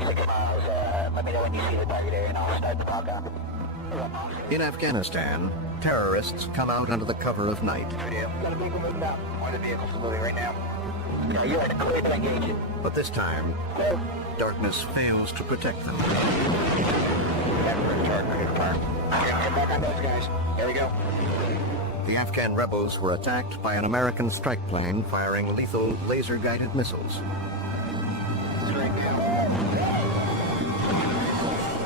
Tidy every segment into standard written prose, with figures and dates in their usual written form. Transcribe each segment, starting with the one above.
Let me know when you see the target area and I'll start the countdown. In Afghanistan, terrorists come out under the cover of night. Got a vehicle moving out. One of the vehicles moving right now. You're in the clear to engage it. But this time, darkness fails to protect them. Here we go. The Afghan rebels were attacked by an American strike plane firing lethal laser-guided missiles.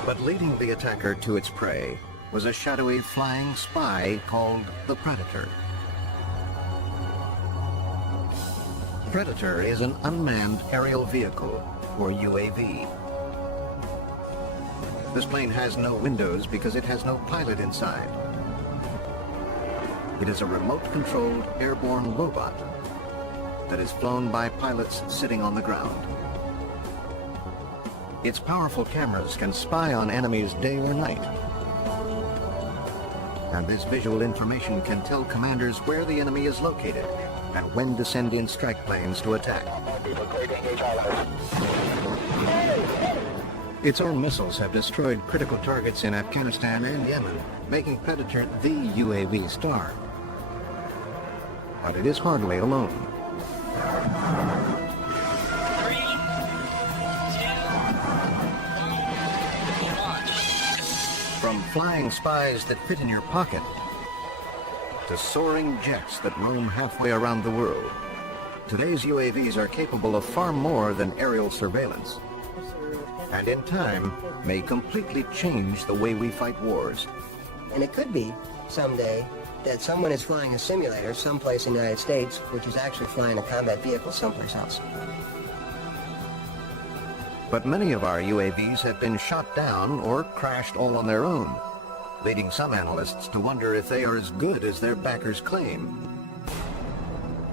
But leading the attacker to its prey was a shadowy flying spy called the Predator. Predator is an unmanned aerial vehicle, or UAV. This plane has no windows because it has no pilot inside. It is a remote-controlled airborne robot that is flown by pilots sitting on the ground. Its powerful cameras can spy on enemies day or night. And this visual information can tell commanders where the enemy is located and when to send in strike planes to attack. Its own missiles have destroyed critical targets in Afghanistan and Yemen, making Predator the UAV star. But it is hardly alone. 3, 2, 1, launch. From flying spies that fit in your pocket to soaring jets that roam halfway around the world, today's UAVs are capable of far more than aerial surveillance, and in time may completely change the way we fight wars. And it could be, someday, that someone is flying a simulator someplace in the United States, which is actually flying a combat vehicle someplace else. But many of our UAVs have been shot down or crashed all on their own, leading some analysts to wonder if they are as good as their backers claim.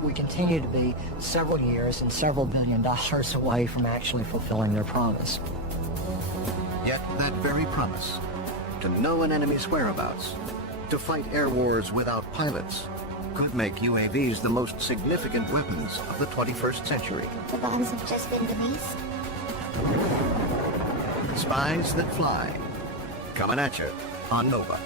We continue to be several years and several $1 billion away from actually fulfilling their promise. Yet that very promise, to know an enemy's whereabouts, to fight air wars without pilots, could make UAVs the most significant weapons of the 21st century. The bombs have just been released. Spies that fly, coming at you on Nova.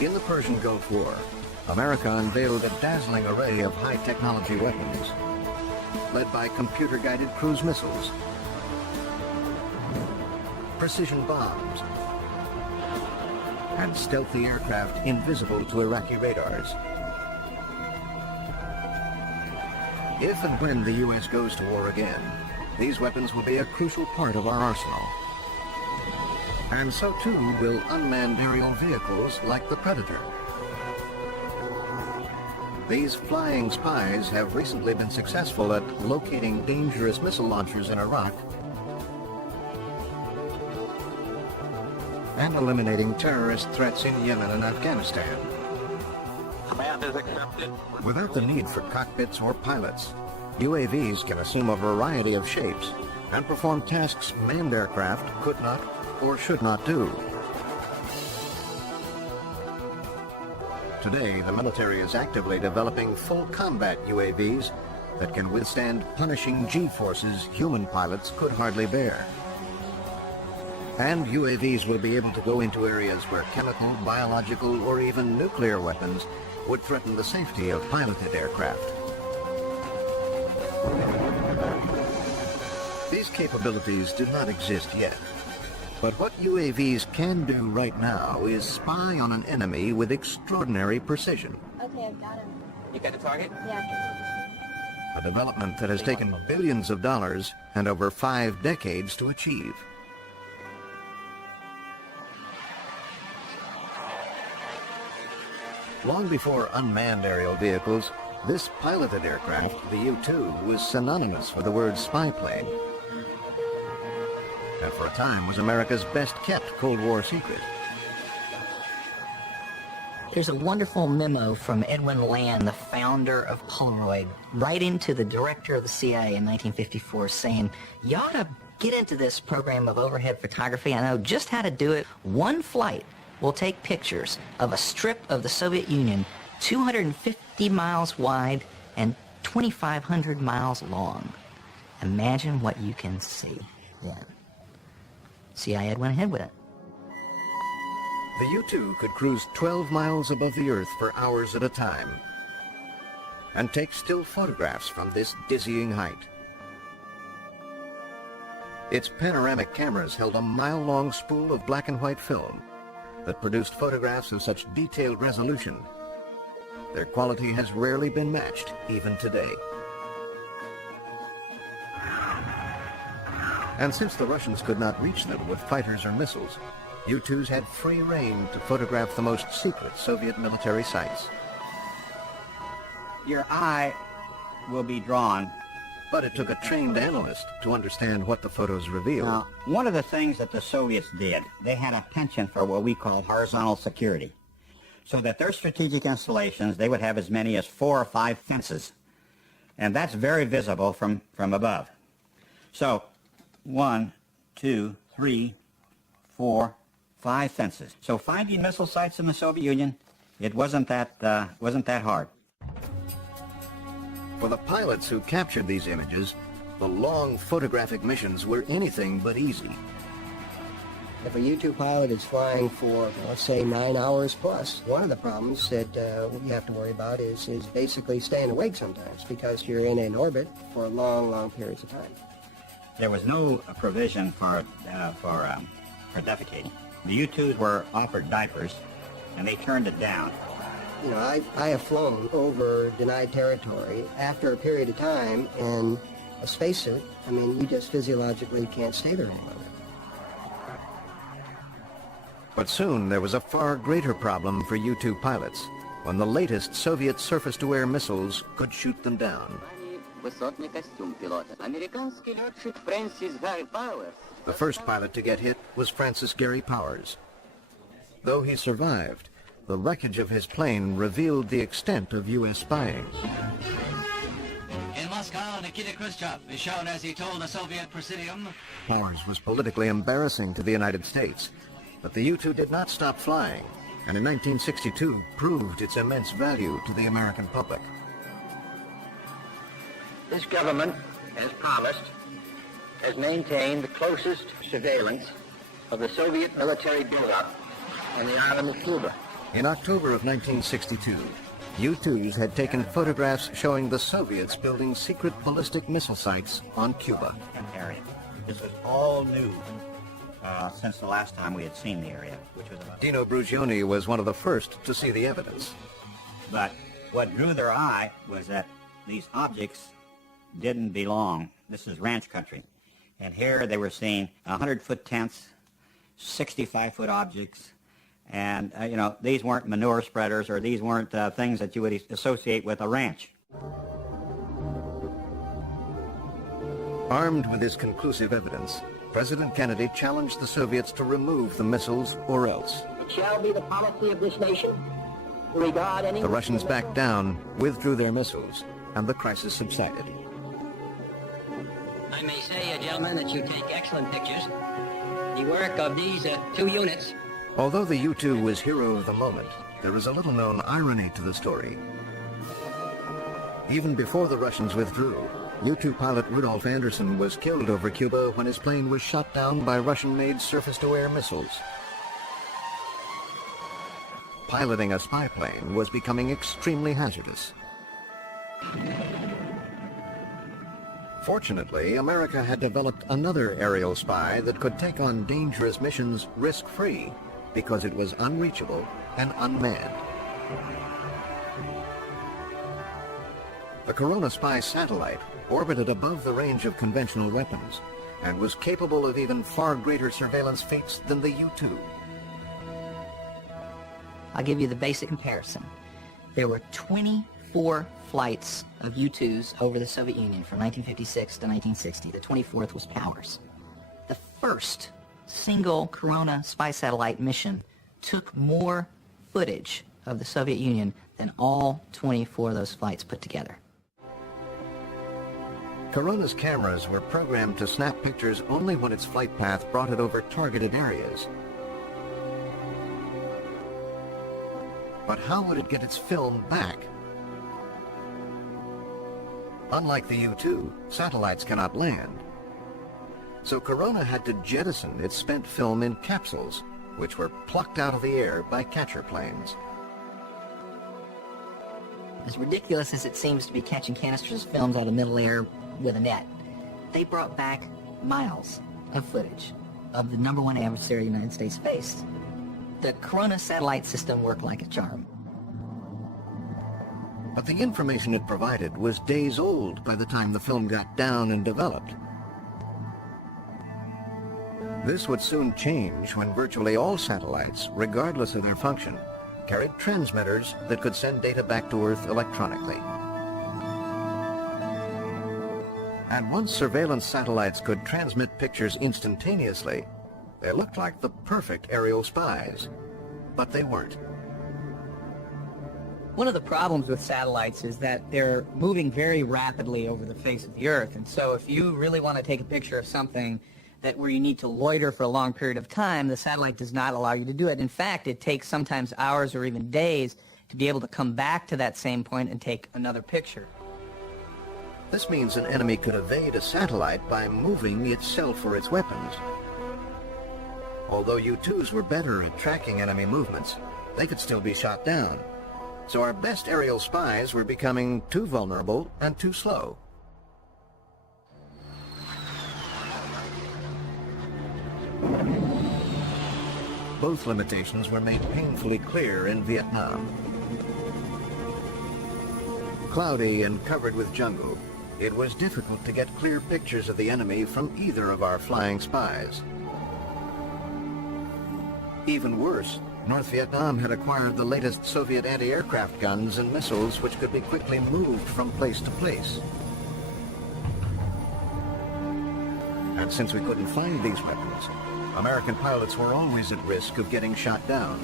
In the Persian Gulf War, America unveiled a dazzling array of high-technology weapons, led by computer-guided cruise missiles, precision bombs, and stealthy aircraft invisible to Iraqi radars. If and when the U.S. goes to war again, these weapons will be a crucial part of our arsenal. And so too will unmanned aerial vehicles like the Predator. These flying spies have recently been successful at locating dangerous missile launchers in Iraq and eliminating terrorist threats in Yemen and Afghanistan. Command is accepted. Without the need for cockpits or pilots, UAVs can assume a variety of shapes and perform tasks manned aircraft could not or should not do. Today, the military is actively developing full combat UAVs that can withstand punishing G-forces human pilots could hardly bear. And UAVs will be able to go into areas where chemical, biological, or even nuclear weapons would threaten the safety of piloted aircraft. These capabilities do not exist yet. But what UAVs can do right now is spy on an enemy with extraordinary precision. Okay, I've got him. You got the target? Yeah. A development that has taken billions of dollars and over 5 decades to achieve. Long before unmanned aerial vehicles, this piloted aircraft, the U-2, was synonymous with the word spy plane, and for a time was America's best-kept Cold War secret. There's a wonderful memo from Edwin Land, the founder of Polaroid, writing to the director of the CIA in 1954 saying, you ought to get into this program of overhead photography. I know just how to do it. One flight will take pictures of a strip of the Soviet Union 250 miles wide and 2,500 miles long. Imagine what you can see then. CIA went ahead with it. The U-2 could cruise 12 miles above the Earth for hours at a time and take still photographs from this dizzying height. Its panoramic cameras held a mile-long spool of black and white film that produced photographs of such detailed resolution. Their quality has rarely been matched, even today. And since the Russians could not reach them with fighters or missiles, U-2s had free rein to photograph the most secret Soviet military sites. Your eye will be drawn. But it took a trained analyst to understand what the photos revealed. Now, one of the things that the Soviets did, they had a penchant for what we call horizontal security. So that their strategic installations, they would have as many as 4 or 5 fences. And that's very visible from above. So, 1, 2, 3, 4, 5 fences. So finding missile sites in the Soviet Union, it wasn't that hard. For the pilots who captured these images, the long photographic missions were anything but easy. If a U-2 pilot is flying for, let's say, 9 hours plus, one of the problems that you have to worry about is basically staying awake sometimes because you're in an orbit for long, long periods of time. There was no provision for defecating. The U-2s were offered diapers, and they turned it down. You know, I have flown over denied territory after a period of time in a spacesuit. I mean, you just physiologically can't stay there any longer. But soon there was a far greater problem for U-2 pilots when the latest Soviet surface-to-air missiles could shoot them down. The first pilot to get hit was Francis Gary Powers. Though he survived, the wreckage of his plane revealed the extent of U.S. spying. In Moscow, Nikita Khrushchev is shown as he told the Soviet Presidium. Powers was politically embarrassing to the United States, but the U-2 did not stop flying, and in 1962 proved its immense value to the American public. This government, as promised, has maintained the closest surveillance of the Soviet military buildup on the island of Cuba. In October of 1962, U-2s had taken photographs showing the Soviets building secret ballistic missile sites on Cuba. Area. This was all new since the last time we had seen the area, which was about... Dino Brugioni was one of the first to see the evidence. But what drew their eye was that these objects didn't belong. This is ranch country. And here they were seeing 100-foot tents, 65-foot objects, and, you know, these weren't manure spreaders or these weren't things that you would associate with a ranch. Armed with this conclusive evidence, President Kennedy challenged the Soviets to remove the missiles or else. It shall be the policy of this nation to regard any... The Russians backed down, withdrew their missiles, and the crisis subsided. I may say, gentlemen, that you take excellent pictures. The work of these 2 units. Although the U-2 was hero of the moment, there is a little-known irony to the story. Even before the Russians withdrew, U-2 pilot Rudolf Anderson was killed over Cuba when his plane was shot down by Russian-made surface-to-air missiles. Piloting a spy plane was becoming extremely hazardous. Fortunately, America had developed another aerial spy that could take on dangerous missions risk-free because it was unreachable and unmanned. The Corona spy satellite orbited above the range of conventional weapons and was capable of even far greater surveillance feats than the U-2. I'll give you the basic comparison. There were 24 flights of U-2s over the Soviet Union from 1956 to 1960. The 24th was Powers. The first single Corona spy satellite mission took more footage of the Soviet Union than all 24 of those flights put together. Corona's cameras were programmed to snap pictures only when its flight path brought it over targeted areas. But how would it get its film back? Unlike the U-2, satellites cannot land. So Corona had to jettison its spent film in capsules, which were plucked out of the air by catcher planes. As ridiculous as it seems to be catching canisters of films out of middle air with a net, they brought back miles of footage of the #1 adversary the United States faced. The Corona satellite system worked like a charm. But the information it provided was days old by the time the film got down and developed. This would soon change when virtually all satellites, regardless of their function, carried transmitters that could send data back to Earth electronically. And once surveillance satellites could transmit pictures instantaneously, they looked like the perfect aerial spies. But they weren't. One of the problems with satellites is that they're moving very rapidly over the face of the Earth, and so if you really want to take a picture of something where you need to loiter for a long period of time, the satellite does not allow you to do it. In fact, it takes sometimes hours or even days to be able to come back to that same point and take another picture. This means an enemy could evade a satellite by moving itself or its weapons. Although U-2s were better at tracking enemy movements, they could still be shot down. So our best aerial spies were becoming too vulnerable and too slow. Both limitations were made painfully clear in Vietnam. Cloudy and covered with jungle, it was difficult to get clear pictures of the enemy from either of our flying spies. Even worse, North Vietnam had acquired the latest Soviet anti-aircraft guns and missiles which could be quickly moved from place to place. And since we couldn't find these weapons, American pilots were always at risk of getting shot down.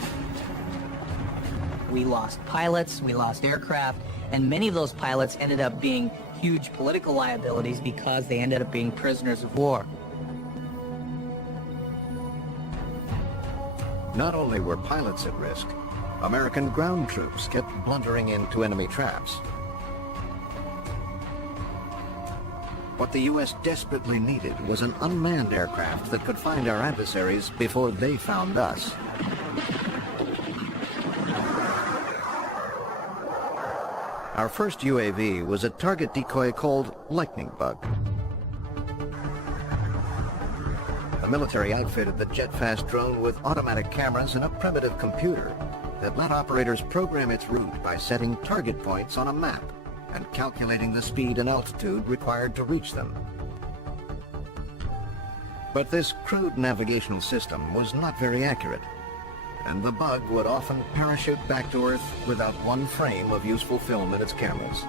We lost pilots, we lost aircraft, and many of those pilots ended up being huge political liabilities because they ended up being prisoners of war. Not only were pilots at risk, American ground troops kept blundering into enemy traps. What the U.S. desperately needed was an unmanned aircraft that could find our adversaries before they found us. Our first UAV was a target decoy called Lightning Bug. The military outfitted the jet-fast drone with automatic cameras and a primitive computer that let operators program its route by setting target points on a map and calculating the speed and altitude required to reach them. But this crude navigational system was not very accurate, and the Bug would often parachute back to Earth without one frame of useful film in its cameras.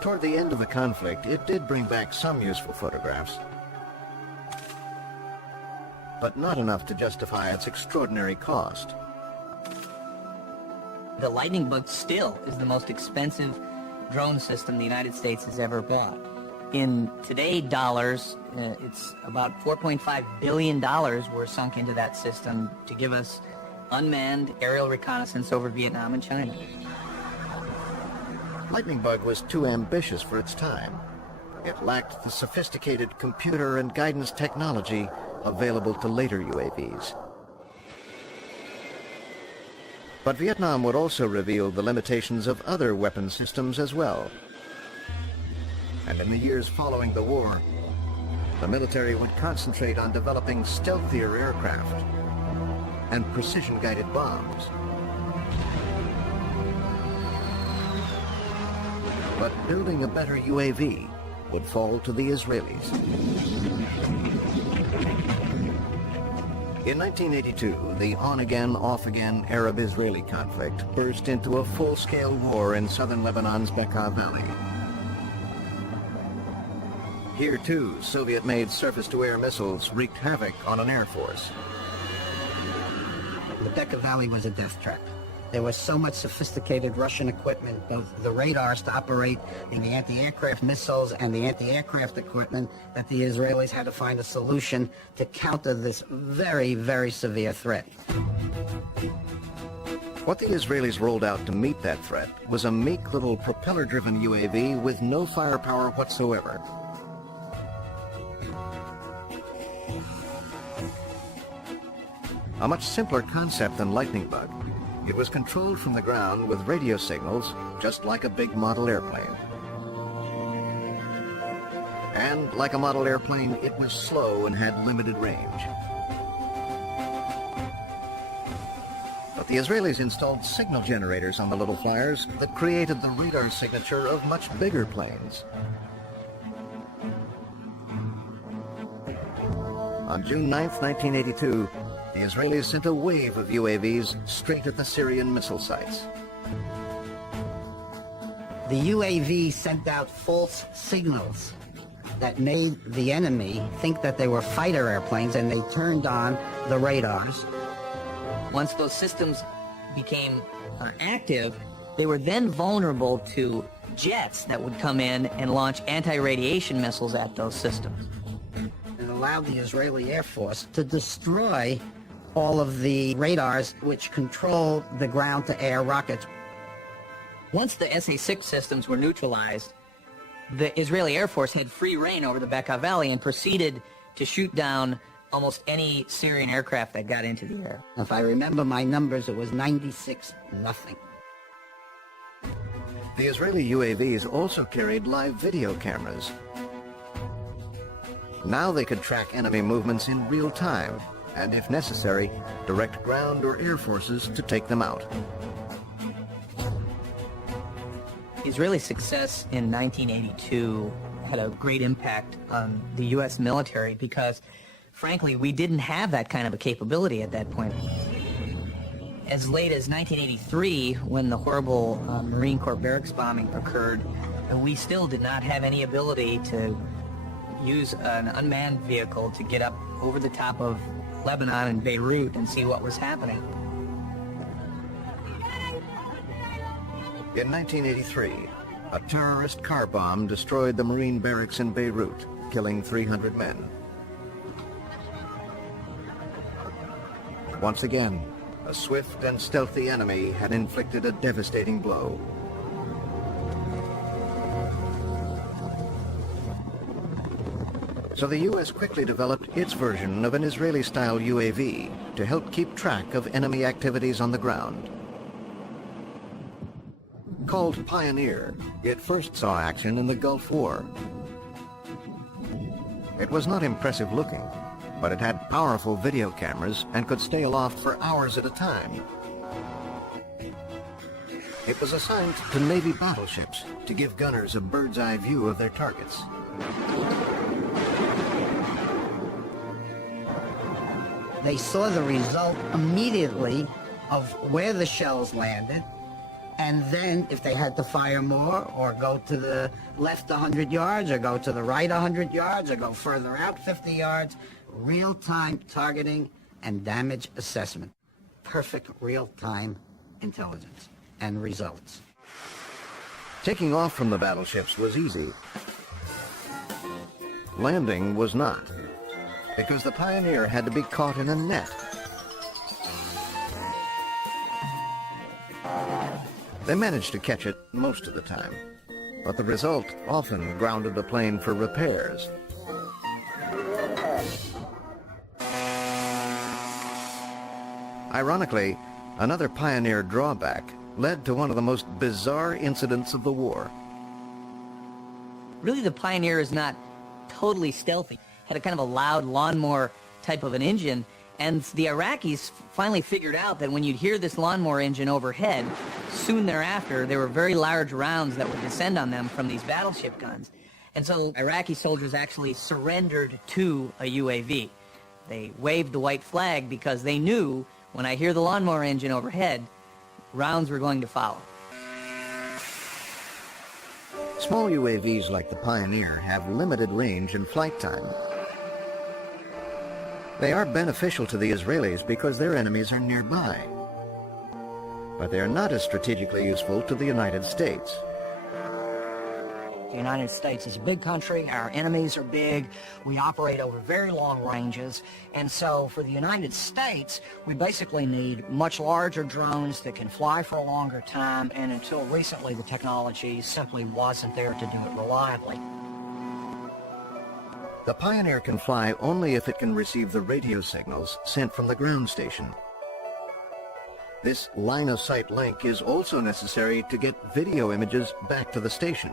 Toward the end of the conflict, it did bring back some useful photographs, but not enough to justify its extraordinary cost. The Lightning Bug still is the most expensive drone system the United States has ever bought. In today dollars, it's about $4.5 billion were sunk into that system to give us unmanned aerial reconnaissance over Vietnam and China. Lightning Bug was too ambitious for its time. It lacked the sophisticated computer and guidance technology available to later UAVs. But Vietnam would also reveal the limitations of other weapon systems as well. And in the years following the war, the military would concentrate on developing stealthier aircraft and precision-guided bombs. But building a better UAV would fall to the Israelis. In 1982, the on-again, off-again Arab-Israeli conflict burst into a full-scale war in southern Lebanon's Bekaa Valley. Here, too, Soviet-made surface-to-air missiles wreaked havoc on an air force. The Bekaa Valley was a death trap. There was so much sophisticated Russian equipment, both the radars to operate in the anti-aircraft missiles and the anti-aircraft equipment, that the Israelis had to find a solution to counter this very, very severe threat. What the Israelis rolled out to meet that threat was a meek little propeller-driven UAV with no firepower whatsoever. A much simpler concept than Lightning Bug. It was controlled from the ground with radio signals, just like a big model airplane. And like a model airplane, it was slow and had limited range. But the Israelis installed signal generators on the little flyers that created the radar signature of much bigger planes. On June 9th, 1982, the Israelis sent a wave of UAVs straight at the Syrian missile sites. The UAV sent out false signals that made the enemy think that they were fighter airplanes, and they turned on the radars. Once those systems became active, they were then vulnerable to jets that would come in and launch anti-radiation missiles at those systems. It allowed the Israeli Air Force to destroy all of the radars which control the ground-to-air rockets. Once the SA-6 systems were neutralized, the Israeli Air Force had free reign over the Bekaa Valley and proceeded to shoot down almost any Syrian aircraft that got into the air. If I remember my numbers, it was 96-0. The Israeli UAVs also carried live video cameras. Now they could track enemy movements in real time, and if necessary, direct ground or air forces to take them out. Israeli success in 1982 had a great impact on the U.S. military because, frankly, we didn't have that kind of a capability at that point. As late as 1983, when the horrible Marine Corps barracks bombing occurred, we still did not have any ability to use an unmanned vehicle to get up over the top of Lebanon and Beirut and see what was happening. In 1983, a terrorist car bomb destroyed the Marine barracks in Beirut, killing 300 men. Once again, a swift and stealthy enemy had inflicted a devastating blow. So the U.S. quickly developed its version of an Israeli-style UAV to help keep track of enemy activities on the ground. Called Pioneer, it first saw action in the Gulf War. It was not impressive looking, but it had powerful video cameras and could stay aloft for hours at a time. It was assigned to Navy battleships to give gunners a bird's-eye view of their targets. They saw the result immediately of where the shells landed, and then if they had to fire more or go to the left 100 yards or go to the right 100 yards or go further out 50 yards, real-time targeting and damage assessment. Perfect real-time intelligence and results. Taking off from the battleships was easy. Landing was not, because the Pioneer had to be caught in a net. They managed to catch it most of the time, but the result often grounded the plane for repairs. Ironically, another Pioneer drawback led to one of the most bizarre incidents of the war. Really, the Pioneer is not totally stealthy. Had a kind of a loud lawnmower type of an engine, and the Iraqis finally figured out that when you'd hear this lawnmower engine overhead, soon thereafter there were very large rounds that would descend on them from these battleship guns. And so Iraqi soldiers actually surrendered to a UAV. They waved the white flag because they knew when I hear the lawnmower engine overhead, rounds were going to follow. Small UAVs like the Pioneer have limited range and flight time. They are beneficial to the Israelis because their enemies are nearby. But they are not as strategically useful to the United States. The United States is a big country, our enemies are big, we operate over very long ranges, and so for the United States, we basically need much larger drones that can fly for a longer time, and until recently the technology simply wasn't there to do it reliably. The Pioneer can fly only if it can receive the radio signals sent from the ground station. This line-of-sight link is also necessary to get video images back to the station.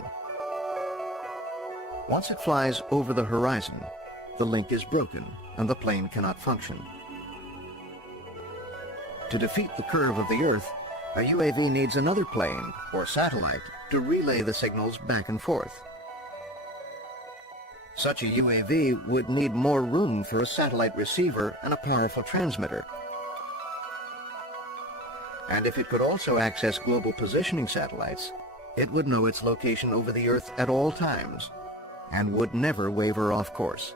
Once it flies over the horizon, the link is broken and the plane cannot function. To defeat the curve of the Earth, a UAV needs another plane or satellite to relay the signals back and forth. Such a UAV would need more room for a satellite receiver and a powerful transmitter. And if it could also access global positioning satellites, it would know its location over the Earth at all times and would never waver off course.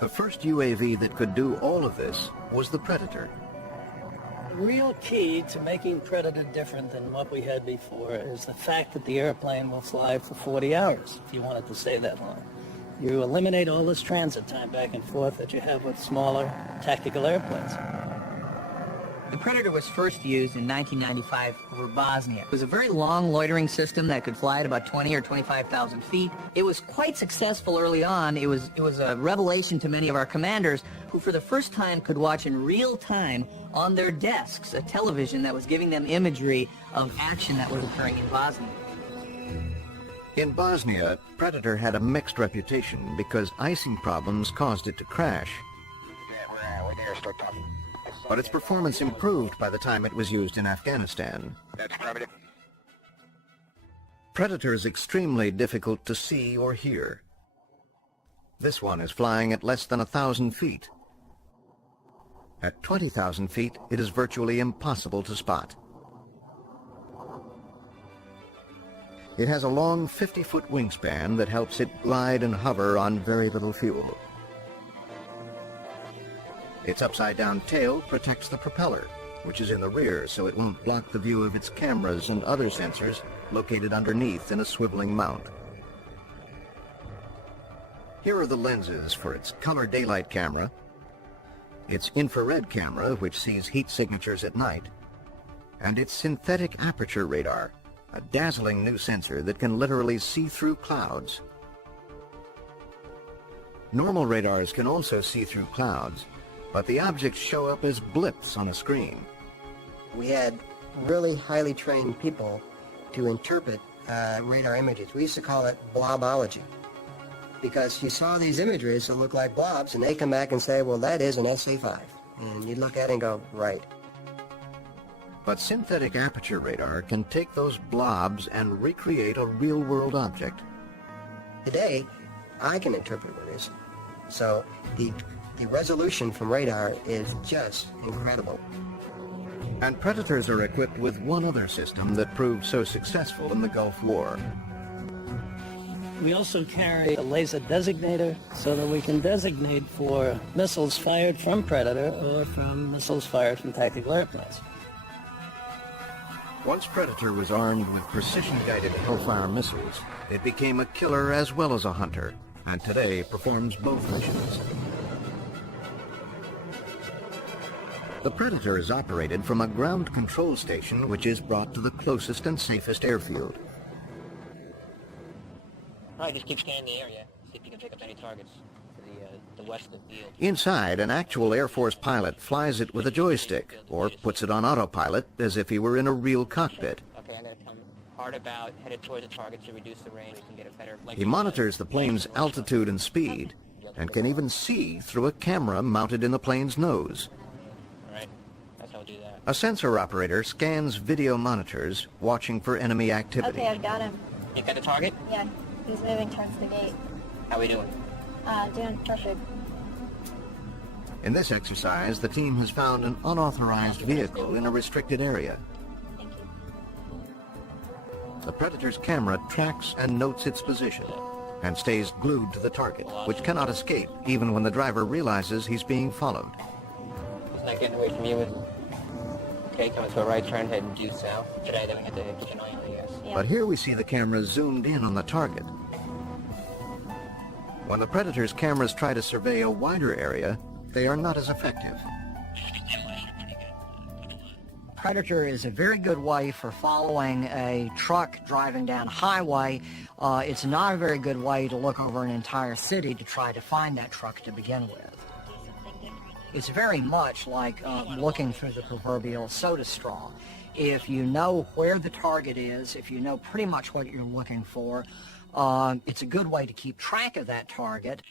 The first UAV that could do all of this was the Predator. The real key to making Predator different than what we had before is the fact that the airplane will fly for 40 hours, if you want it to stay that long. You eliminate all this transit time back and forth that you have with smaller tactical airplanes. The Predator was first used in 1995 over Bosnia. It was a very long loitering system that could fly at about 20 or 25,000 feet. It was quite successful early on. It was a revelation to many of our commanders who for the first time could watch in real time on their desks a television that was giving them imagery of action that was occurring in Bosnia. In Bosnia, Predator had a mixed reputation because icing problems caused it to crash. We're there, start talking. But its performance improved by the time it was used in Afghanistan. That's primitive. Predator is extremely difficult to see or hear. This one is flying at less than 1,000 feet. At 20,000 feet, it is virtually impossible to spot. It has a long 50-foot wingspan that helps it glide and hover on very little fuel. Its upside-down tail protects the propeller, which is in the rear, so it won't block the view of its cameras and other sensors located underneath in a swiveling mount. Here are the lenses for its color daylight camera, its infrared camera, which sees heat signatures at night, and its synthetic aperture radar, a dazzling new sensor that can literally see through clouds. Normal radars can also see through clouds, but the objects show up as blips on a screen. We had really highly trained people to interpret radar images. We used to call it blobology, because you saw these images that look like blobs, and they come back and say, well, that is an SA-5. And you'd look at it and go, right. But synthetic aperture radar can take those blobs and recreate a real-world object. Today, I can interpret what it is. So the resolution from radar is just incredible. And Predators are equipped with one other system that proved so successful in the Gulf War. We also carry a laser designator so that we can designate for missiles fired from Predator or from missiles fired from tactical airplanes. Once Predator was armed with precision-guided Hellfire missiles, it became a killer as well as a hunter, and today performs both missions. The Predator is operated from a ground control station which is brought to the closest and safest airfield. Probably just keep scanning the area, see if you can pick up any targets to the west of the field. Inside, an actual Air Force pilot flies it with a joystick, or puts it on autopilot as if he were in a real cockpit. Okay, I'm going to come hard about, headed towards the target to reduce the range. We can get a better... He monitors the plane's altitude and speed, and can even see through a camera mounted in the plane's nose. Alright, that's how we'll do that. A sensor operator scans video monitors, watching for enemy activity. Okay, I've got him. You got the target? Yeah, he's moving towards the gate. How we doing? Doing perfect. In this exercise, the team has found an unauthorized vehicle in a restricted area. Thank you. The Predator's camera tracks and notes its position, and stays glued to the target, which cannot escape even when the driver realizes he's being followed. It's not getting away from you. Okay, coming to a right turn, heading due south. Today, then we get to keep an eye on it, I guess. Yeah. But here we see the camera zoomed in on the target. When the Predator's cameras try to survey a wider area, they are not as effective. Predator is a very good way for following a truck driving down a highway. It's not a very good way to look over an entire city to try to find that truck to begin with. It's very much like looking through the proverbial soda straw. If you know where the target is, if you know pretty much what you're looking for, it's a good way to keep track of that target,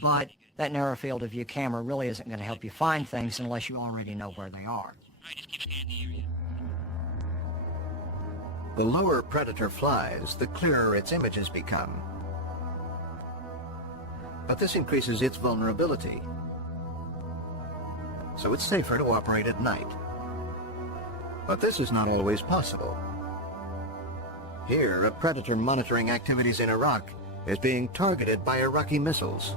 but that narrow field of view camera really isn't going to help you find things unless you already know where they are. The lower Predator flies, the clearer its images become. But this increases its vulnerability. So it's safer to operate at night. But this is not always possible. Here, a Predator monitoring activities in Iraq is being targeted by Iraqi missiles.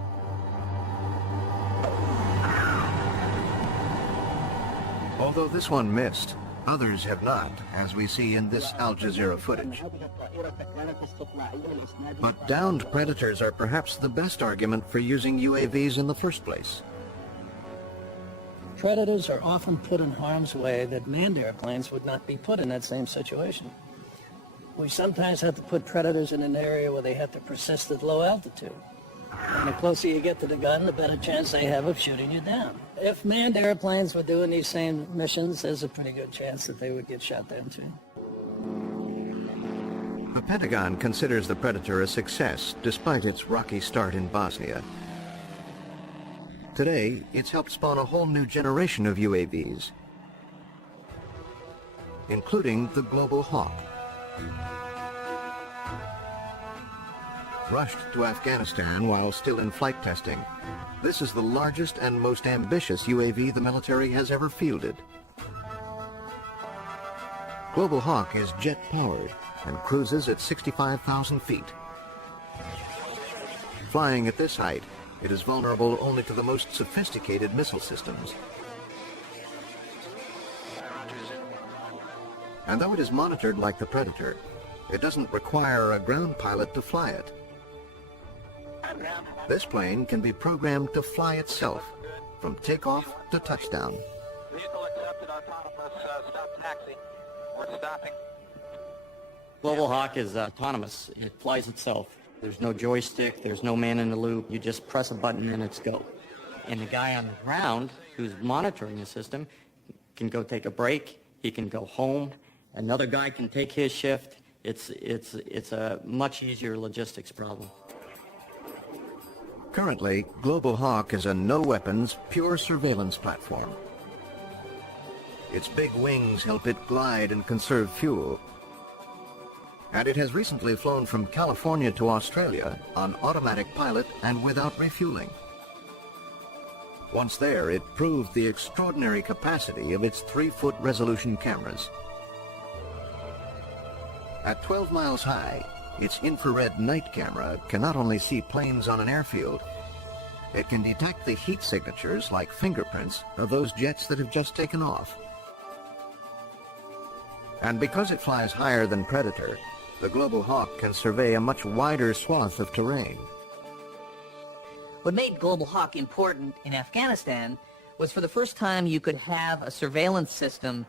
Although this one missed, others have not, as we see in this Al Jazeera footage. But downed Predators are perhaps the best argument for using UAVs in the first place. Predators are often put in harm's way that manned airplanes would not be put in that same situation. We sometimes have to put Predators in an area where they have to persist at low altitude. And the closer you get to the gun, the better chance they have of shooting you down. If manned airplanes were doing these same missions, there's a pretty good chance that they would get shot down too. The Pentagon considers the Predator a success despite its rocky start in Bosnia. Today, it's helped spawn a whole new generation of UAVs, including the Global Hawk. Rushed to Afghanistan while still in flight testing, this is the largest and most ambitious UAV the military has ever fielded. Global Hawk is jet-powered and cruises at 65,000 feet. Flying at this height, it is vulnerable only to the most sophisticated missile systems. And though it is monitored like the Predator, it doesn't require a ground pilot to fly it. This plane can be programmed to fly itself, from takeoff to touchdown. Vehicle accepted, autonomous, stop taxi. We're stopping. Global Hawk is autonomous. It flies itself. There's no joystick, there's no man in the loop. You just press a button and it's go. And the guy on the ground who's monitoring the system can go take a break, he can go home, another guy can take his shift. It's a much easier logistics problem. Currently, Global Hawk is a no-weapons, pure surveillance platform. Its big wings help it glide and conserve fuel. And it has recently flown from California to Australia on automatic pilot and without refueling. Once there, it proved the extraordinary capacity of its 3-foot resolution cameras. At 12 miles high, its infrared night camera can not only see planes on an airfield, it can detect the heat signatures, like fingerprints, of those jets that have just taken off. And because it flies higher than Predator, the Global Hawk can survey a much wider swath of terrain. What made Global Hawk important in Afghanistan was for the first time you could have a surveillance system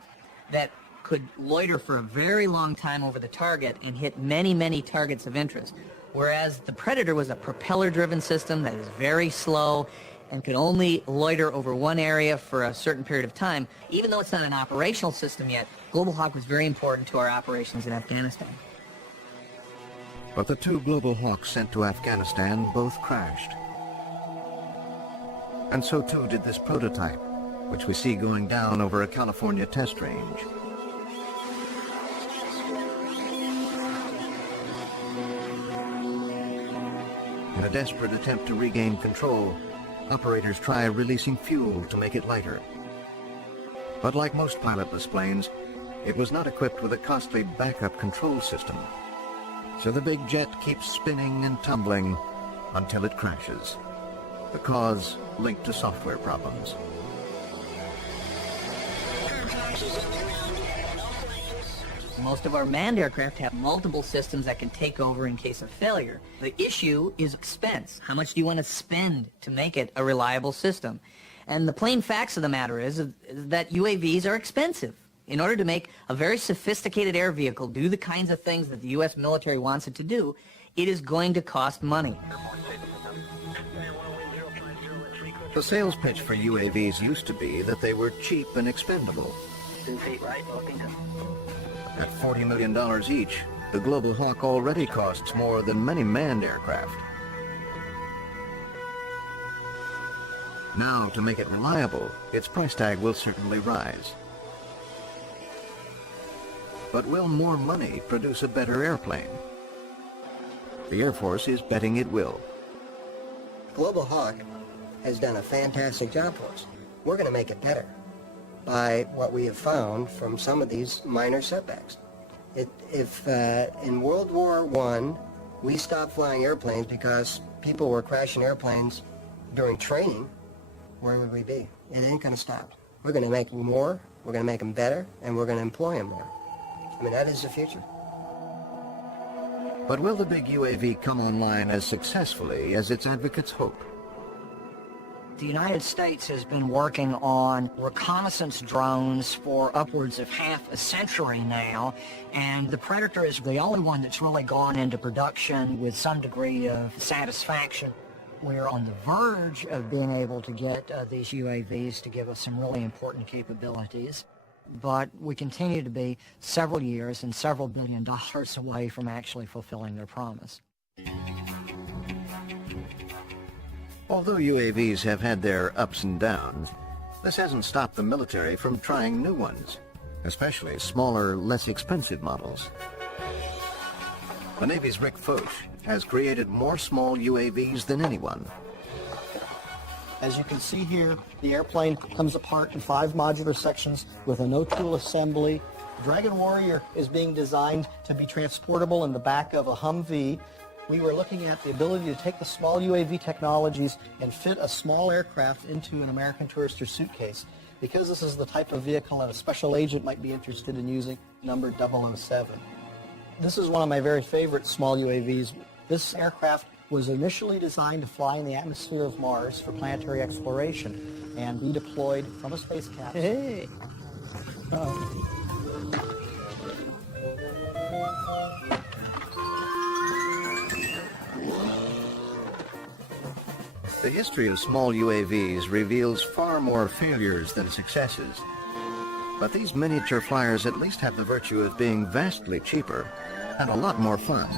that could loiter for a very long time over the target and hit many, many targets of interest. Whereas the Predator was a propeller-driven system that is very slow and could only loiter over one area for a certain period of time. Even though it's not an operational system yet, Global Hawk was very important to our operations in Afghanistan. But the 2 Global Hawks sent to Afghanistan both crashed. And so too did this prototype, which we see going down over a California test range. In a desperate attempt to regain control, operators try releasing fuel to make it lighter. But like most pilotless planes, it was not equipped with a costly backup control system. So the big jet keeps spinning and tumbling until it crashes. The cause linked to software problems. Most of our manned aircraft have multiple systems that can take over in case of failure. The issue is expense. How much do you want to spend to make it a reliable system? And the plain facts of the matter is that UAVs are expensive. In order to make a very sophisticated air vehicle do the kinds of things that the U.S. military wants it to do, it is going to cost money. The sales pitch for UAVs used to be that they were cheap and expendable. 2 feet right, looking good. At $40 million each, the Global Hawk already costs more than many manned aircraft. Now, to make it reliable, its price tag will certainly rise. But will more money produce a better airplane? The Air Force is betting it will. Global Hawk has done a fantastic job for us. We're going to make it better by what we have found from some of these minor setbacks. If in World War I we stopped flying airplanes because people were crashing airplanes during training, where would we be? It ain't going to stop. We're going to make them more, we're going to make them better, and we're going to employ them more. I mean, that is the future. But will the big UAV come online as successfully as its advocates hope? The United States has been working on reconnaissance drones for upwards of half a century now, and the Predator is the only one that's really gone into production with some degree of satisfaction. We're on the verge of being able to get these UAVs to give us some really important capabilities, but we continue to be several years and several $1 billion away from actually fulfilling their promise. Although UAVs have had their ups and downs, this hasn't stopped the military from trying new ones, especially smaller, less expensive models. The Navy's Rick Foch has created more small UAVs than anyone. As you can see here, the airplane comes apart in 5 modular sections with a no-tool assembly. Dragon Warrior is being designed to be transportable in the back of a Humvee. We were looking at the ability to take the small UAV technologies and fit a small aircraft into an American Tourister suitcase. Because this is the type of vehicle that a special agent might be interested in using, number 007. This is one of my very favorite small UAVs. This aircraft was initially designed to fly in the atmosphere of Mars for planetary exploration and be deployed from a space capsule. Hey! The history of small UAVs reveals far more failures than successes. But these miniature flyers at least have the virtue of being vastly cheaper and a lot more fun.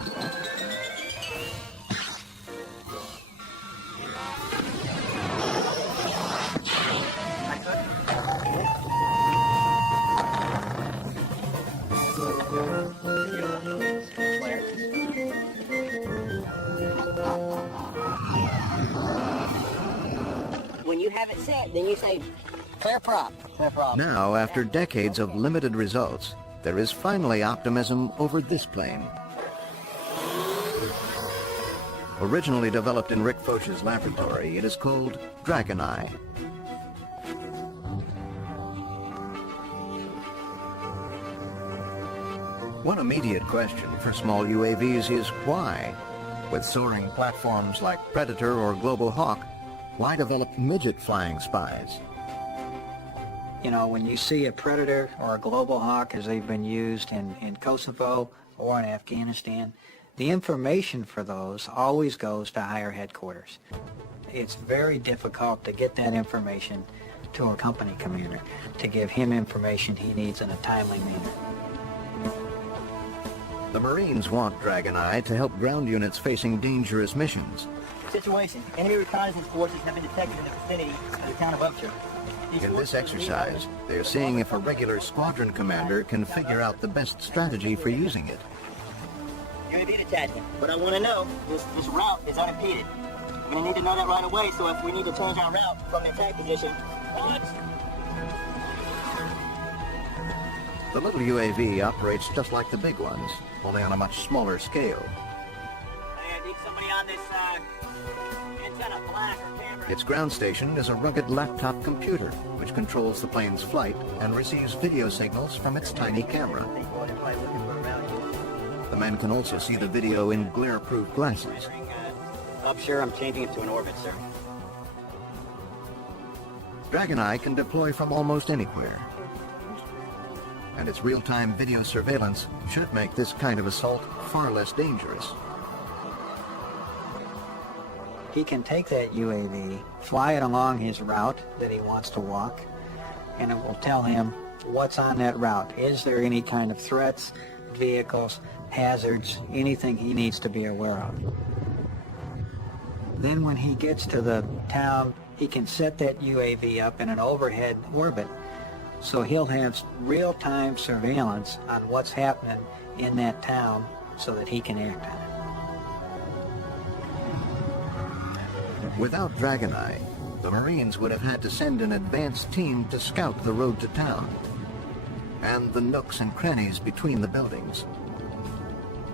When you have it set, then you say, clear prop. Clear prop. Now, after decades of limited results, there is finally optimism over this plane. Originally developed in Rick Foch's laboratory, it is called Dragon Eye. One immediate question for small UAVs is why? With soaring platforms like Predator or Global Hawk, why develop midget flying spies? You know, when you see a Predator or a Global Hawk as they've been used in Kosovo or in Afghanistan, the information for those always goes to higher headquarters. It's very difficult to get that information to a company commander, to give him information he needs in a timely manner. The Marines want Dragon Eye to help ground units facing dangerous missions. Situation. Enemy reconnaissance forces have been detected in the vicinity of the town of Upshur. In this exercise, they're seeing if a regular squadron commander can figure out the best strategy for using it. UAV detachment. What I want to know is this route is unimpeded. I'm going to need to know that right away, so if we need to change our route from the attack position, The little UAV operates just like the big ones, only on a much smaller scale. I think somebody on this antenna flash or camera. Its ground station is a rugged laptop computer, which controls the plane's flight and receives video signals from its tiny camera. The men can also see the video in glare-proof glasses. Up, sure, I'm changing it to an orbit, sir. Dragon Eye can deploy from almost anywhere, and its real-time video surveillance should make this kind of assault far less dangerous. He can take that UAV, fly it along his route that he wants to walk, and it will tell him what's on that route. Is there any kind of threats, vehicles, hazards, anything he needs to be aware of? Then when he gets to the town, he can set that UAV up in an overhead orbit, so he'll have real-time surveillance on what's happening in that town so that he can act on it. Without Dragon Eye, the Marines would have had to send an advanced team to scout the road to town and the nooks and crannies between the buildings.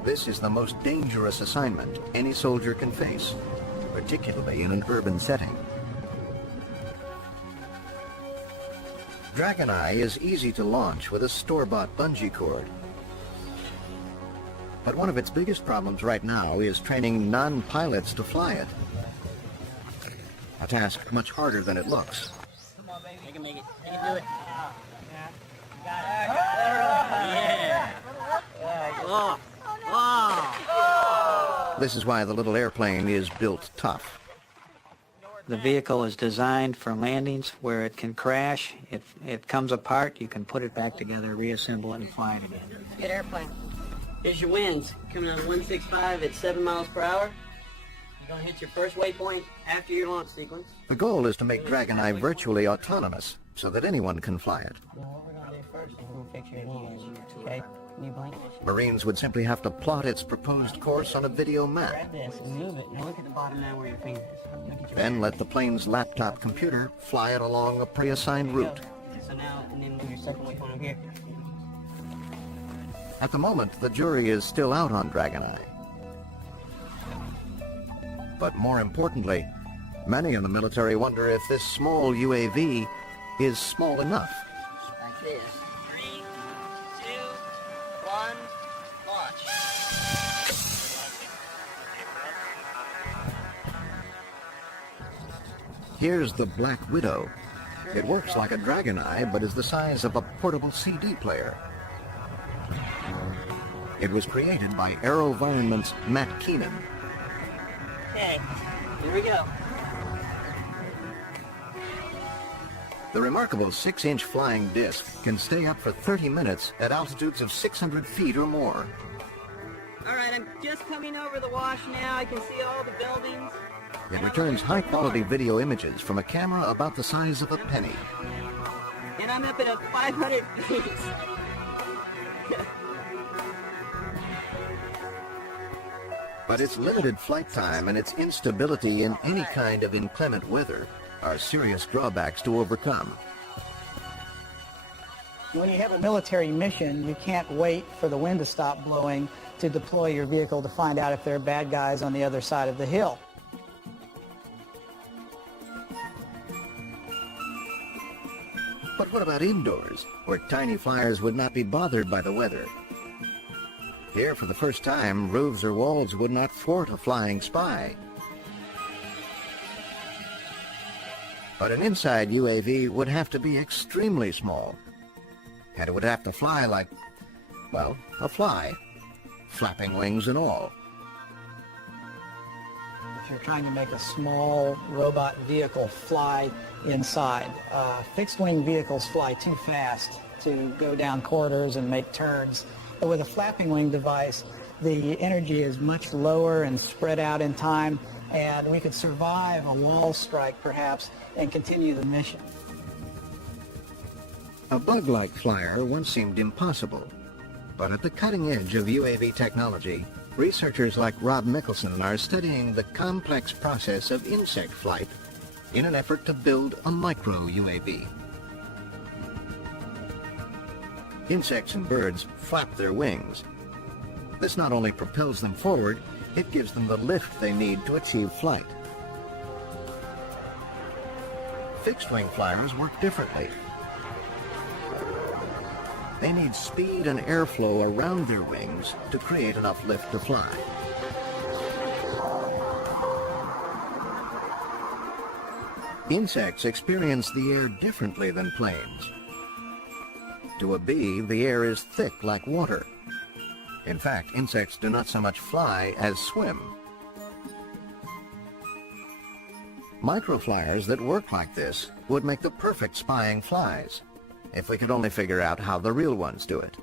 This is the most dangerous assignment any soldier can face, particularly in an urban setting. Dragon Eye is easy to launch with a store-bought bungee cord. But one of its biggest problems right now is training non-pilots to fly it. A task much harder than it looks. Come on, baby. You can make it. You can do it. This is why the little airplane is built tough. The vehicle is designed for landings where it can crash. If it comes apart, you can put it back together, reassemble it, and fly it again. Good airplane. Here's your winds. Coming on 165 at 7 miles per hour. You're going to hit your first waypoint after your launch sequence. The goal is to make Dragon Eye virtually autonomous so that anyone can fly it. What we're going to do first is we'll fix your knees. Okay? Can you blink? Marines would simply have to plot its proposed course on a video map, Grab this and move it. Now look at the bottom now where your finger is. Look at your then let the plane's laptop computer fly it along a pre-assigned route. So now, and then do your second waypoint over here. At the moment, the jury is still out on Dragon Eye. But more importantly, many in the military wonder if this small UAV is small enough. Like this. 3, 2, 1, launch. Here's the Black Widow. It works like a Dragon Eye, but is the size of a portable CD player. It was created by AeroVironment's Matt Keenan. Okay, here we go. The remarkable 6-inch flying disc can stay up for 30 minutes at altitudes of 600 feet or more. All right, I'm just coming over the wash now. I can see all the buildings. It returns high-quality video images from a camera about the size of a penny. And I'm up at a 500 feet. But its limited flight time and its instability in any kind of inclement weather are serious drawbacks to overcome. When you have a military mission, you can't wait for the wind to stop blowing to deploy your vehicle to find out if there are bad guys on the other side of the hill. But what about indoors, where tiny flyers would not be bothered by the weather? Here, for the first time, roofs or walls would not thwart a flying spy. But an inside UAV would have to be extremely small. And it would have to fly like, well, a fly, flapping wings and all. If you're trying to make a small robot vehicle fly inside, fixed-wing vehicles fly too fast to go down corridors and make turns. But with a flapping wing device, the energy is much lower and spread out in time, and we could survive a wall strike perhaps and continue the mission. A bug-like flyer once seemed impossible, but at the cutting edge of UAV technology, researchers like Rob Mickelson are studying the complex process of insect flight in an effort to build a micro-UAV. Insects and birds flap their wings. This not only propels them forward, it gives them the lift they need to achieve flight. Fixed-wing flyers work differently. They need speed and airflow around their wings to create enough lift to fly. Insects experience the air differently than planes. To a bee, the air is thick like water. In fact, insects do not so much fly as swim. Microflyers that work like this would make the perfect spying flies, if we could only figure out how the real ones do it.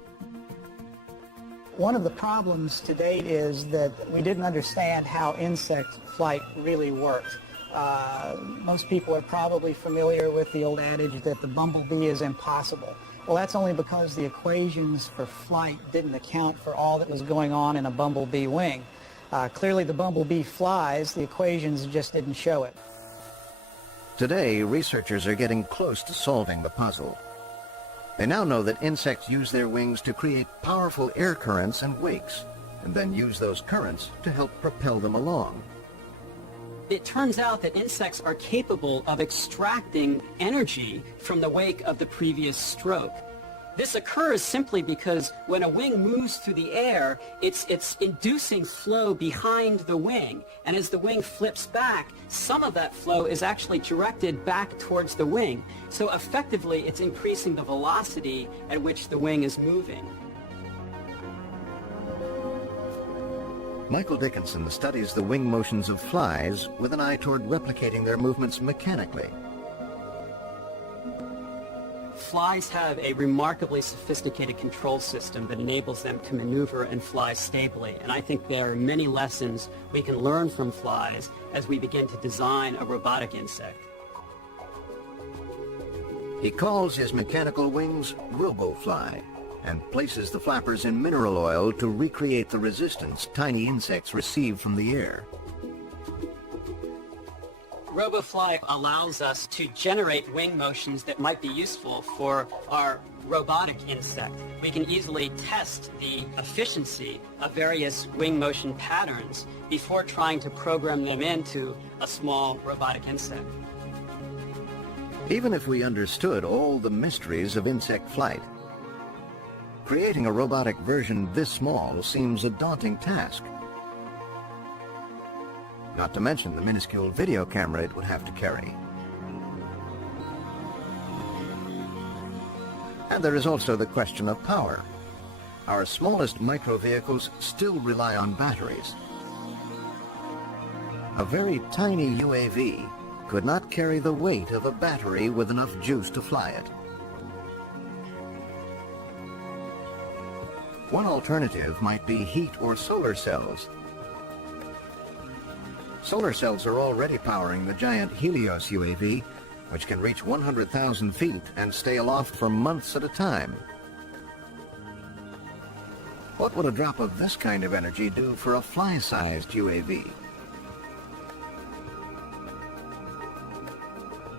One of the problems to date is that we didn't understand how insect flight really works. Most people are probably familiar with the old adage that the bumblebee is impossible. Well, that's only because the equations for flight didn't account for all that was going on in a bumblebee wing. Clearly the bumblebee flies, the equations just didn't show it. Today, researchers are getting close to solving the puzzle. They now know that insects use their wings to create powerful air currents and wakes, and then use those currents to help propel them along. It turns out that insects are capable of extracting energy from the wake of the previous stroke. This occurs simply because when a wing moves through the air, it's inducing flow behind the wing. And as the wing flips back, some of that flow is actually directed back towards the wing. So effectively, it's increasing the velocity at which the wing is moving. Michael Dickinson studies the wing motions of flies with an eye toward replicating their movements mechanically. Flies have a remarkably sophisticated control system that enables them to maneuver and fly stably. And I think there are many lessons we can learn from flies as we begin to design a robotic insect. He calls his mechanical wings RoboFly and places the flappers in mineral oil to recreate the resistance tiny insects receive from the air. RoboFly allows us to generate wing motions that might be useful for our robotic insect. We can easily test the efficiency of various wing motion patterns before trying to program them into a small robotic insect. Even if we understood all the mysteries of insect flight, creating a robotic version this small seems a daunting task. Not to mention the minuscule video camera it would have to carry. And there is also the question of power. Our smallest micro-vehicles still rely on batteries. A very tiny UAV could not carry the weight of a battery with enough juice to fly it. One alternative might be heat or solar cells. Solar cells are already powering the giant Helios UAV, which can reach 100,000 feet and stay aloft for months at a time. What would a drop of this kind of energy do for a fly-sized UAV?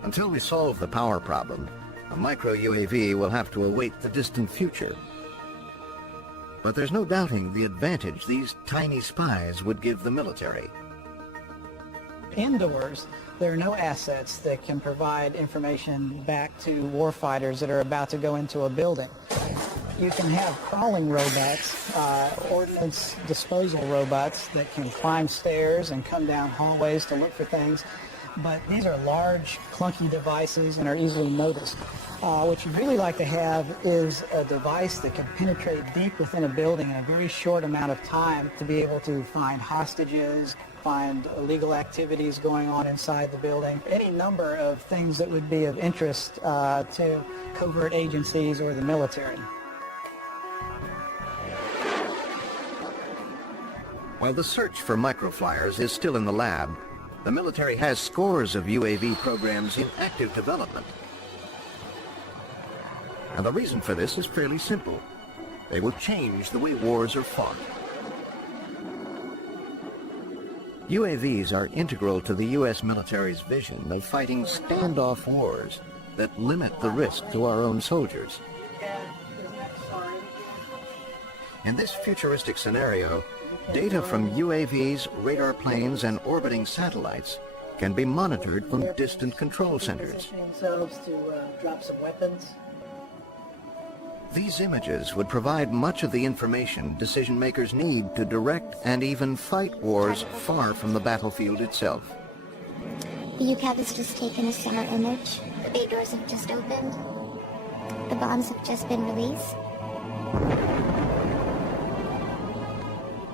Until we solve the power problem, a micro-UAV will have to await the distant future. But there's no doubting the advantage these tiny spies would give the military. Indoors, there are no assets that can provide information back to warfighters that are about to go into a building. You can have crawling robots, ordnance disposal robots that can climb stairs and come down hallways to look for things, but these are large, clunky devices and are easily noticed. What you'd really like to have is a device that can penetrate deep within a building in a very short amount of time to be able to find hostages, find illegal activities going on inside the building, any number of things that would be of interest to covert agencies or the military. While the search for microflyers is still in the lab, the military has scores of UAV programs in active development. And the reason for this is fairly simple. They will change the way wars are fought. UAVs are integral to the U.S. military's vision of fighting standoff wars that limit the risk to our own soldiers. In this futuristic scenario, data from UAVs, radar planes, and orbiting satellites can be monitored from distant control centers. Themselves to drop some weapons. These images would provide much of the information decision makers need to direct and even fight wars far from the battlefield itself. The UCAV has just taken a summer image. The bay doors have just opened. The bombs have just been released.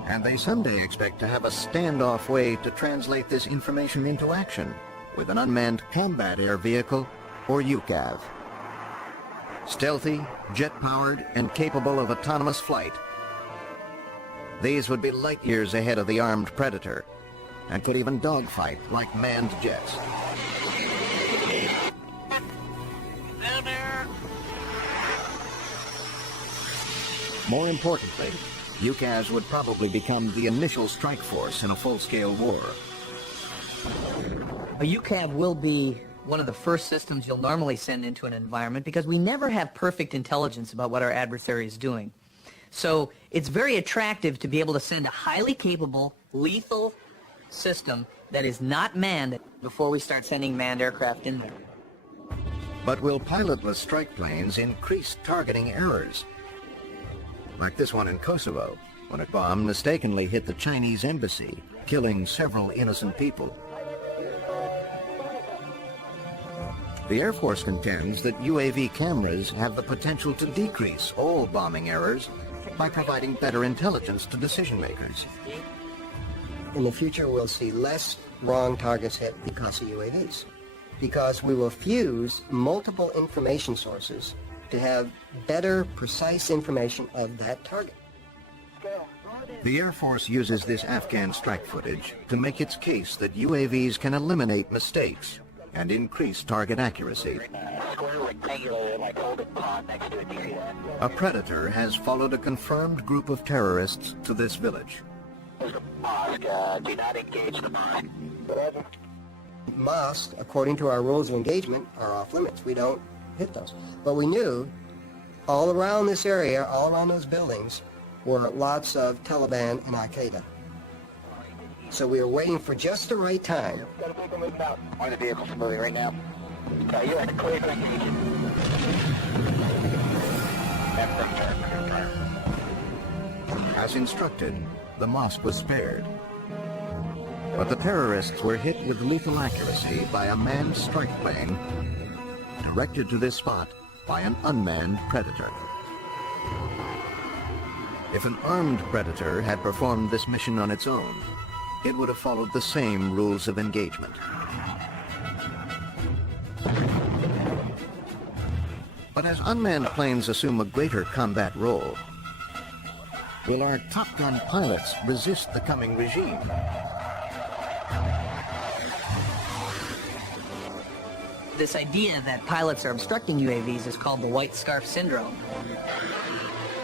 And they someday expect to have a standoff way to translate this information into action with an unmanned combat air vehicle or UCAV. Stealthy, jet-powered, and capable of autonomous flight. These would be light years ahead of the armed Predator and could even dogfight like manned jets. Down there. More importantly, UCAVs would probably become the initial strike force in a full-scale war. A UCAV will be one of the first systems you'll normally send into an environment because we never have perfect intelligence about what our adversary is doing. So it's very attractive to be able to send a highly capable, lethal system that is not manned before we start sending manned aircraft in there. But will pilotless strike planes increase targeting errors? Like this one in Kosovo, when a bomb mistakenly hit the Chinese embassy, killing several innocent people. The Air Force contends that UAV cameras have the potential to decrease all bombing errors by providing better intelligence to decision makers. In the future, we'll see less wrong targets hit because of UAVs, because we will fuse multiple information sources to have better, precise information of that target. The Air Force uses this Afghan strike footage to make its case that UAVs can eliminate mistakes and increase target accuracy. A Predator has followed a confirmed group of terrorists to this village. Do not engage the mosque. Mosques, according to our rules of engagement, are off limits. We don't hit those. But we knew all around this area, all around those buildings, were lots of Taliban and Al-Qaeda. So we were waiting for just the right time. One of the vehicles are moving right now. You're at the clear for engagement. As instructed, the mosque was spared. But the terrorists were hit with lethal accuracy by a manned strike plane directed to this spot by an unmanned Predator. If an armed Predator had performed this mission on its own, it would have followed the same rules of engagement. But as unmanned planes assume a greater combat role, will our Top Gun pilots resist the coming regime? This idea that pilots are obstructing UAVs is called the white scarf syndrome.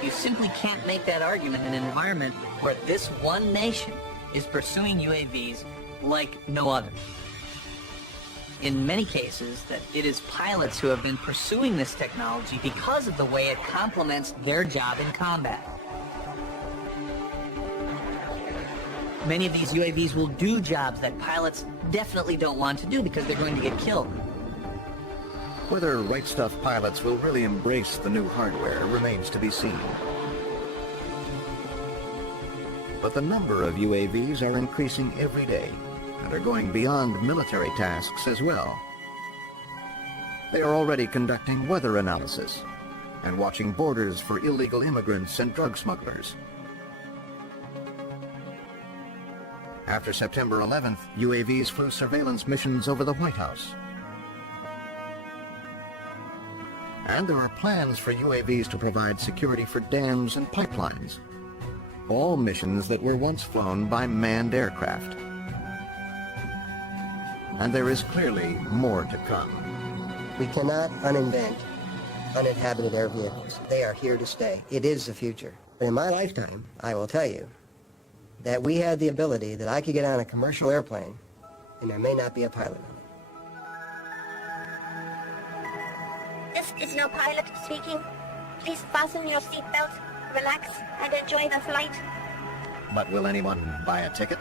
You simply can't make that argument in an environment where this one nation is pursuing UAVs like no other. In many cases, that it is pilots who have been pursuing this technology because of the way it complements their job in combat. Many of these UAVs will do jobs that pilots definitely don't want to do because they're going to get killed. Whether Right Stuff pilots will really embrace the new hardware remains to be seen. But the number of UAVs are increasing every day and are going beyond military tasks as well. They are already conducting weather analysis and watching borders for illegal immigrants and drug smugglers. After September 11th, UAVs flew surveillance missions over the White House. And there are plans for UAVs to provide security for dams and pipelines. All missions that were once flown by manned aircraft. And there is clearly more to come. We cannot uninvent uninhabited air vehicles. They are here to stay. It is the future. But in my lifetime, I will tell you that we had the ability that I could get on a commercial airplane and there may not be a pilot on it. This is no pilot speaking. Please fasten your seatbelt. relax and enjoy the flight. But will anyone buy a ticket?